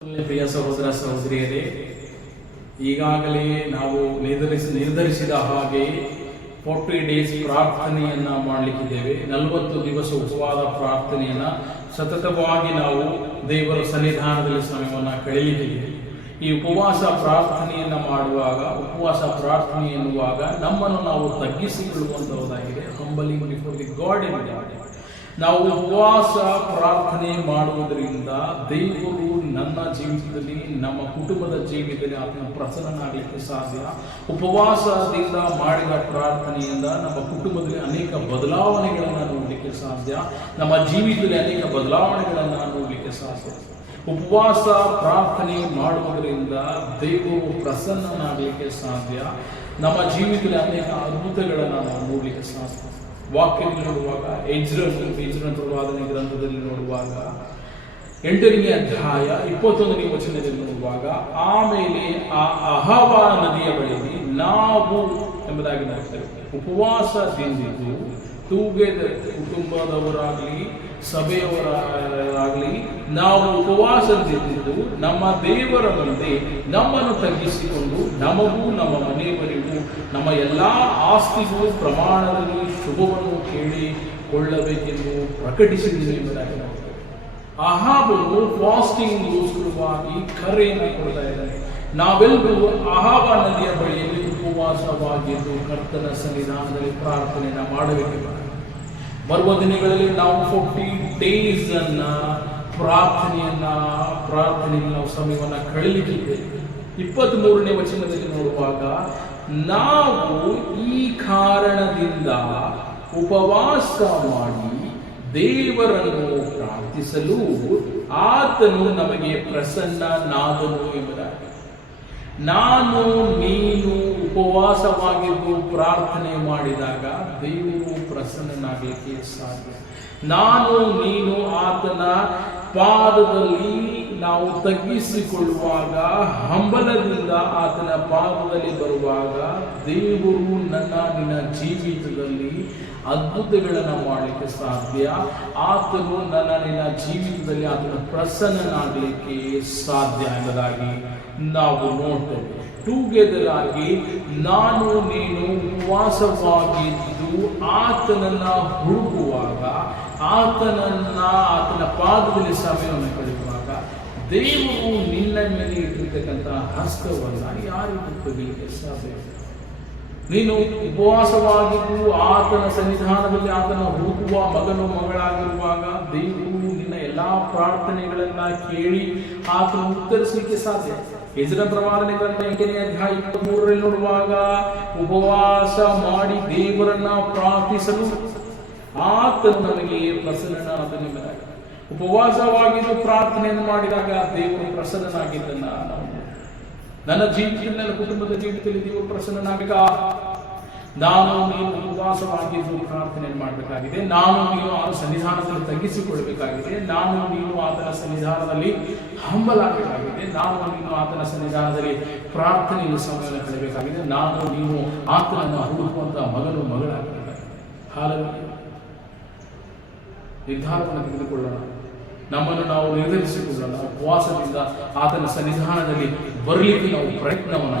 ಪ್ರಿಯ ಸಹೋದರ ಸಹೋದರಿಯರೇ, ಈಗಾಗಲೇ ನಾವು ನಿರ್ಧರಿಸಿದ ಹಾಗೆ 40 ಡೇಸ್ ಪ್ರಾರ್ಥನೆಯನ್ನ ಮಾಡಲಿಕ್ಕಿದ್ದೇವೆ. 40 ದಿವಸ ಉಪವಾಸ ಪ್ರಾರ್ಥನೆಯನ್ನ ಸತತವಾಗಿ ನಾವು ದೇವರ ಸನ್ನಿಧಾನದಲ್ಲಿ ಸಮಯವನ್ನು ಕಳೆಯಲಿದ್ದೇವೆ. ಈ ಉಪವಾಸ ಪ್ರಾರ್ಥನೆಯನ್ನ ಮಾಡುವಾಗ, ಉಪವಾಸ ಪ್ರಾರ್ಥನೆ ಎನ್ನುವಾಗ ನಮ್ಮನ್ನು ನಾವು ತಗ್ಗಿಸಿಕೊಳ್ಳುವಂತಹದ್ದಾಗಿದೆ. Humbling before the God in God. ನಾವು ಉಪವಾಸ ಪ್ರಾರ್ಥನೆ ಮಾಡುವುದರಿಂದ ದೇವರು ನನ್ನ ಜೀವಿತದಲ್ಲಿ, ನಮ್ಮ ಕುಟುಂಬದ ಜೀವಿತದಲ್ಲಿ ಆತನ ಪ್ರಸನ್ನನಾಗಲಿಕ್ಕೆ ಸಾಧ್ಯ. ಉಪವಾಸದಿಂದ ಮಾಡಿದ ಪ್ರಾರ್ಥನೆಯಿಂದ ನಮ್ಮ ಕುಟುಂಬದಲ್ಲಿ ಅನೇಕ ಬದಲಾವಣೆಗಳನ್ನು ನೋಡಲಿಕ್ಕೆ ಸಾಧ್ಯ. ನಮ್ಮ ಜೀವಿತದಲ್ಲಿ ಅನೇಕ ಬದಲಾವಣೆಗಳನ್ನು ನೋಡಲಿಕ್ಕೆ ಸಾಧ್ಯ. ಉಪವಾಸ ಪ್ರಾರ್ಥನೆ ಮಾಡುವುದರಿಂದ ದೇವರು ಪ್ರಸನ್ನನಾಗಲಿಕ್ಕೆ ಸಾಧ್ಯ. ನಮ್ಮ ಜೀವಿತದಲ್ಲಿ ಅನೇಕ ಅದ್ಭುತಗಳನ್ನು ನಾವು ನೋಡಲಿಕ್ಕೆ ಸಾಧ್ಯ. ವಾಕ್ಯದಲ್ಲಿ ನೋಡುವಾಗ ಎಜ್ರನ ಪ್ರವಾದನೆ ಗ್ರಂಥದಲ್ಲಿ ನೋಡುವಾಗ 8ನೇ ಅಧ್ಯಾಯ 21ನೇ ವಚನದಲ್ಲಿ ನೋಡುವಾಗ, ಆಮೇಲೆ ಆ ಅಹವಾ ನದಿಯ ಬಳಿಯಲ್ಲಿ ನಾವು ಎಂಬುದಾಗಿ ನೋಡ್ತೇವೆ. ಉಪವಾಸದಿಂದಿದ್ದು ಟುಗೆದರ್, ಕುಟುಂಬದವರಾಗಲಿ ಸಭೆಯವರಾಗಲಿ ನಾವು ಉಪವಾಸದಿಂದಿದ್ದು ನಮ್ಮ ದೇವರ ಮುಂದೆ ನಮ್ಮನ್ನು ತಗ್ಗಿಸಿಕೊಂಡು ನಮಗೂ ನಮ್ಮ ಮನೆಯವರಿಗೂ ನಮ್ಮ ಎಲ್ಲಾ ಆಸ್ತಿಗೂ ಪ್ರಮಾಣದಲ್ಲಿ ಶುಭವನ್ನು ಕೇಳಿಕೊಳ್ಳಬೇಕೆಂದು ಪ್ರಕಟಿಸಿದ್ದೀವಿ ಎಂಬುದಾಗಿ ನೋಡ್ತೇವೆ. ಅಹಾಬನು ಫಾಸ್ಟಿಂಗ್ಗೋಸ್ಕರವಾಗಿ ಕರೆಯನ್ನು ಕೊಡ್ತಾ ಇದ್ದಾನೆ. ನಾವೆಲ್ಲರೂ ಅಹಾಬ ನದಿಯ ಬಳಿಯಲ್ಲಿ ಉಪವಾಸವಾಗಿದ್ದು ಕರ್ತನ ಸನ್ನಿಧಾನದಲ್ಲಿ ಪ್ರಾರ್ಥನೆಯನ್ನ ಮಾಡಬೇಕಿಲ್ಲ. ಬರುವ ದಿನಗಳಲ್ಲಿ ನಾವು 40 ಡೇಸ್ ಅನ್ನ ಪ್ರಾರ್ಥನೆಯಲ್ಲಿ ನಾವು ಸಮಯವನ್ನು ಕಳೆಯಲಿದ್ದೇವೆ. 23ನೇ ವಚನದಲ್ಲಿ ನೋಡುವಾಗ, ನಾವು ಈ ಕಾರಣದಿಂದ ಉಪವಾಸ ಮಾಡಿ ದೇವರನ್ನು ಪ್ರಾರ್ಥಿಸಲು ಆತನು ನಮಗೆ ಪ್ರಸನ್ನನಾದನು ಎಂಬುದಾಗಿ. ನಾನು ನೀನು ಉಪವಾಸವಾಗಿದ್ದು ಪ್ರಾರ್ಥನೆ ಮಾಡಿದಾಗ ದೇವರು ಪ್ರಸನ್ನನಾಗಲಿಕ್ಕೆ ಸಾಧ್ಯ. ನಾನು ನೀನು ಆತನ ಪಾದದಲ್ಲಿ ನಾವು ತಗ್ಗಿಸಿಕೊಳ್ಳುವಾಗ, ಹಂಬಲದಿಂದ ಆತನ ಪಾದದಲ್ಲಿ ಬರುವಾಗ ದೇವರು ನಿನ್ನ ಜೀವಿತದಲ್ಲಿ ಅದ್ಭುತಗಳನ್ನು ಮಾಡಲಿಕ್ಕೆ ಸಾಧ್ಯ. ಆತನು ನಿನ್ನ ಜೀವಿತದಲ್ಲಿ ಆತನ ಪ್ರಸನ್ನನಾಗಲಿಕ್ಕೆ ಸಾಧ್ಯ ಎಂಬುದಾಗಿ ನಾವು ನೋಡ್ತೇವೆ. ಟುಗೆದರ್ ಆಗಿ ನಾನು ನೀನು ಉಪವಾಸವಾಗಿದ್ದು ಆತನನ್ನ ಹುಡುಕುವಾಗ, ಆತನ ಪಾದದಲ್ಲಿ ಸಮಯವನ್ನು ಕಳೆಯುವಾಗ ದೇವರು ನಿನ್ನ ಮೇಲೆ ಇಟ್ಟಿರ್ತಕ್ಕಂಥ ಹಸ್ತವನ್ನ ಯಾರಿಗೂ ತೆಗೆಯಲಿಕ್ಕೆ ಸಾಧ್ಯ. ನೀನು ಉಪವಾಸವಾಗಿದ್ದು ಆತನ ಸನ್ನಿಧಾನದಲ್ಲಿ ಆತನ ಹುಡುಕುವ ಮಗನು ಮಗಳಾಗಿರುವಾಗ ದೇವರು ನಿನ್ನ ಎಲ್ಲಾ ಪ್ರಾರ್ಥನೆಗಳನ್ನ ಕೇಳಿ ಆತನ ಉತ್ತರಿಸಲಿಕ್ಕೆ ಸಾಧ್ಯ. ಎಜ್ರನ ಪ್ರವಾದನೆ ಗ್ರಂಥ 8ನೇ ಅಧ್ಯಾಯ 23ರಲ್ಲಿ ನೋಡುವಾಗ, ಉಪವಾಸ ಮಾಡಿ ದೇವರನ್ನ ಪ್ರಾರ್ಥಿಸಲು ಆತನು ನಮಗೆ ಪ್ರಸನ್ನನಾದನೆಂಬುದಾಗಿ. ಉಪವಾಸವಾಗಿದ್ದು ಪ್ರಾರ್ಥನೆಯನ್ನು ಮಾಡಿದಾಗ ದೇವರು ಪ್ರಸನ್ನನಾಗಿದ್ದನ್ನ ನಾವು ನನ್ನ ಜೀವಿತದಲ್ಲಿ, ನನ್ನ ಕುಟುಂಬದ ಜೀವಿತದಲ್ಲಿ ದೇವರು ಪ್ರಸನ್ನನಾಗಬೇಕಾ. ನಾನು ನೀನು ಉಪವಾಸವಾಗಿದ್ದು ಪ್ರಾರ್ಥನೆಯನ್ನು ಮಾಡಬೇಕಾಗಿದೆ. ನಾನು ನೀನು ಆತನ ಸನ್ನಿಧಾನದಲ್ಲಿ ತಗ್ಗಿಸಿಕೊಳ್ಳಬೇಕಾಗಿದೆ. ನಾನು ನೀನು ಆತನ ಸನ್ನಿಧಾನದಲ್ಲಿ ಹಂಬಲಾಗಬೇಕಾಗಿದೆ. ನಾನು ನೀನು ಆತನ ಸನ್ನಿಧಾನದಲ್ಲಿ ಪ್ರಾರ್ಥನೆಯ ಸಮಯವನ್ನು ಕಳೆಯಬೇಕಾಗಿದೆ. ನಾನು ನೀನು ಆತನನ್ನು ಹುಡುಕುವಂತಹ ಮಗನು ಮಗಳಾಗಬೇಕಾಗಿದೆ. ಹಾಗಾಗಿ ನಿರ್ಧಾರವನ್ನು ತೆಗೆದುಕೊಳ್ಳೋಣ. ನಮ್ಮನ್ನು ನಾವು ನಿರ್ಧರಿಸಿಕೊಳ್ಳೋಣ. ಉಪವಾಸದಿಂದ ಆತನ ಸನ್ನಿಧಾನದಲ್ಲಿ ಬರಲಿಕ್ಕೆ ನಾವು ಪ್ರಯತ್ನವನ್ನು